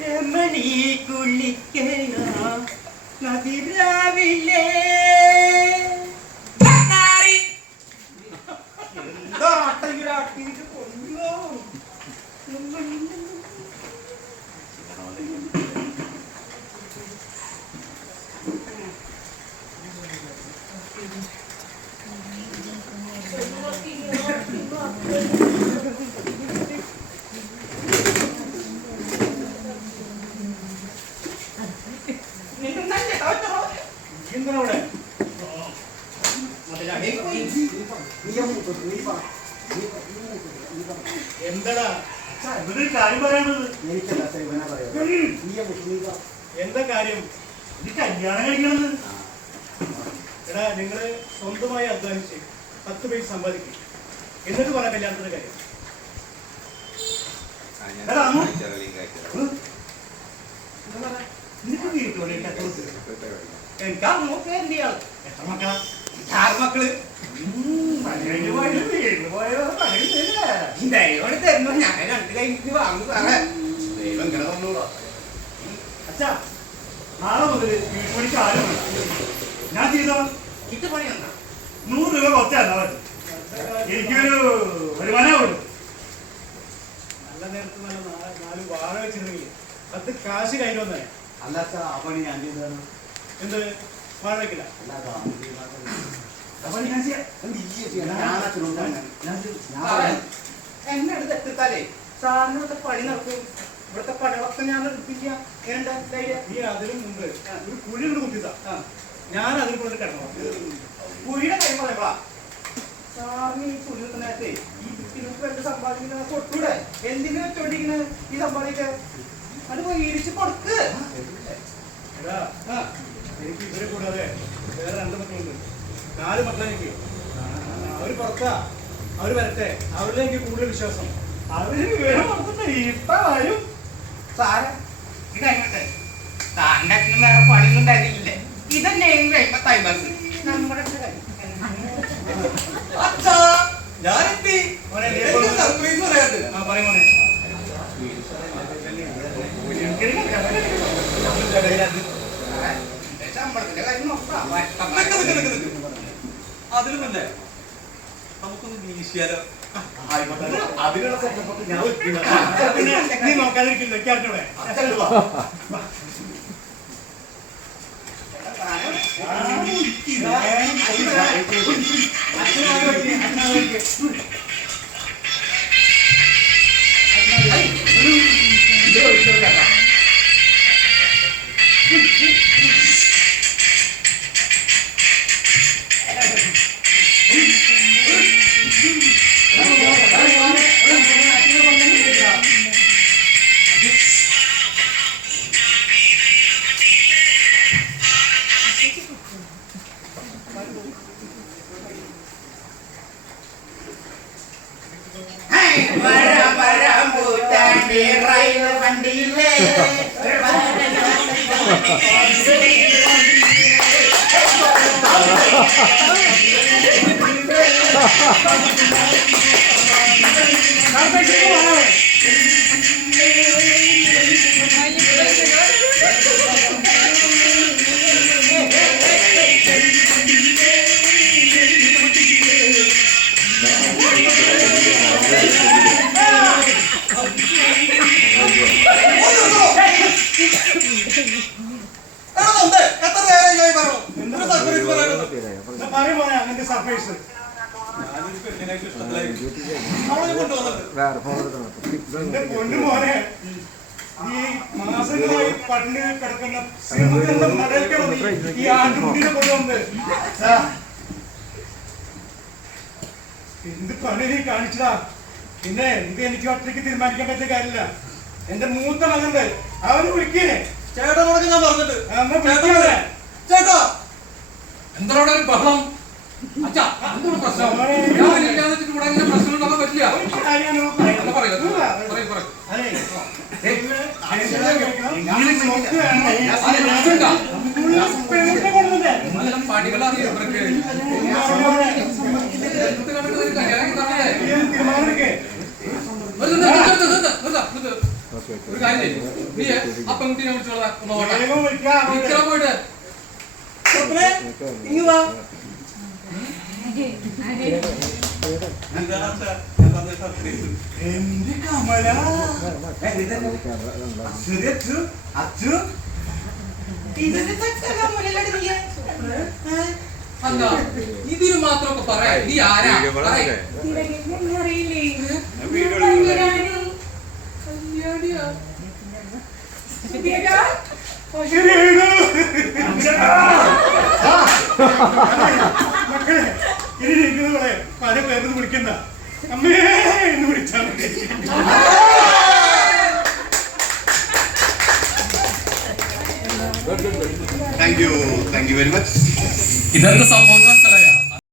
രമണി നദി നദിരാവിലെ എന്താ ആട്ടം ഇങ്ങനെ ആട്ടിയിട്ട് കൊല്ലോ എന്താണ് അവിടെ എന്താടാ? ഇവനൊരു കാര്യം പറയാനുള്ളത്. എനിക്കല്ല സാർ ഇവനാ പറയാ എന്താ കാര്യം? ഇത് കല്യാണം കഴിക്കണത്. എടാ നിങ്ങൾ സ്വന്തമായി അധ്വാനിച്ച് പത്ത് പൈസ സമ്പാദിക്കും. എന്നിട്ട് പറയാം കല്യാണത്തിന്റെ കാര്യം. എന്താ? നിനക്ക് വീട്ടിലോ എനിക്ക് അത്ര എനിക്ക് അങ്ങോട്ട് എന്റെ ആൾ എത്ര മക്കളാ മക്കൾ. ദൈവം തരുമ്പോ ഞാൻ രണ്ട് കൈക്ക് വാങ്ങി സാറേ ദൈവം ഇങ്ങനെ തന്നൂടാ അച്ഛാ നാളെ മുതൽ ആരും. ഞാൻ ചെയ്തോ നൂറ് രൂപ കുറച്ചാ മതി. എനിക്കൊരു നല്ല നേരത്ത് നല്ല നാല് വാഴ വെച്ചിരുന്നെങ്കിൽ പത്ത് കാശ് കയ്യിൽ വന്നേ. അല്ലാത്ത ആ പണി ഞാൻ എന്ത്? വാഴ വെക്കില്ല. അല്ലാതെ എന്നെ എടുത്ത് എത്തിത്താലേ സാറിന് ഇവിടുത്തെ പണി നടക്കും. ഇവിടുത്തെ പണികളൊക്കെ ഞാൻ ധൈര്യം? നീ അതിനു മുമ്പ് ഒരു കുഴി കൊണ്ട് കുത്തിയതാ. ഞാൻ അതിൽ കൊണ്ട് കിടന്നു കുഴിയുടെ കൈ പറയുമ്പോ സാറിന് ഈ കുഴി നേരത്തെ ഈ നിങ്ങൾക്ക് എന്ത് സമ്പാദിക്കുന്ന? കൊട്ടൂടെ എന്തിനു ഈ സമ്പാദിക്കാൻ? അത് പോയി ഇടിച്ച് കൊടുക്ക്. എനിക്ക് ഇവരെ കൂടാതെ വേറെ രണ്ട് മക്കളുണ്ട്. നാല് മക്കളെനിക്ക്. അവർ പുറത്താ. അവർ വരട്ടെ. അവരിലേക്ക് കൂടുതൽ വിശ്വാസം. അവർ വിവരം കൊടുത്തിട്ട് ഇപ്പൊ വരും. സാറ് ഇതെങ്ങോട്ട്? താന്റെ അച്ഛനും വേറെ പണിയൊന്നും തരില്ലേ? ഇതന്നെ കഴിയുമ്പോ തൈബസ് നമ്മുടെ അടുത്ത് കഴിയും. അച്ഛാ ഞാനെത്തി മോനെ, നീ എനിക്ക് ഇപ്പോൾ- സർപ്രൈസ് പറയാണ്ട് ആ പറയും മോനെ ശമ്പളത്തിന്റെ കാര്യം നോക്കാം അതിലും തന്നെ നമുക്കൊന്ന് വീശിയാലോ. അതിനുള്ള സെറ്റപ്പ് ഒക്കെ ഞാൻ ഒരുക്കിയതാ. പിന്നെ നീ നോക്കാതിരിക്കില്ല എനിക്ക് അറിഞ്ഞൂടെ അച്ഛൻ വാ. റെയിൽ വണ്ടിയിലേ എത്ര മാസങ്ങളായി കിടക്കുന്ന ഈ ആട്ടുകുട്ടിനെ കൊണ്ടുവന്ന് എന്ത് പണി നീ കാണിച്ചതാ? പിന്നെ ഇത് എനിക്ക് ഒറ്റയ്ക്ക് തീരുമാനിക്കാൻ പറ്റിയ കാര്യമില്ല. എന്റെ മൂത്ത മകണ്ട് അവന് വിളിക്കേ ചേട്ടനോടൊക്കെ ഞാൻ പറഞ്ഞിട്ട്. എന്താണ് അവിടെ ഒരു ബഹളം അച്ഛാ എന്താണ് പ്രശ്നം ഞാൻ ഇല്ലാന്ന് വെച്ചിട്ട് ഇവിടെ പ്രശ്നം ഉണ്ടാക്കാൻ പറ്റില്ല പടികളറിയാം ഇവർക്ക് ഒരു കാര്യം നീ ആ പെൺകുട്ടിനെ വിളിച്ചോളാം പോയിട്ട് എന്റെ കമല? അച്ഛു അച്ഛു ഇതിന് മാത്രമൊക്കെ പറയാ നീ ആരാ? പറയ്. മക്കളെ ഇനി ഇരിക്കുന്നത് പറയാം പല പേരൊന്നും വിളിക്കണ്ട അമ്മേ എന്ന് വിളിച്ചാൽ മതി thank you thank you very much ഇതെന്ത് സംഭവം?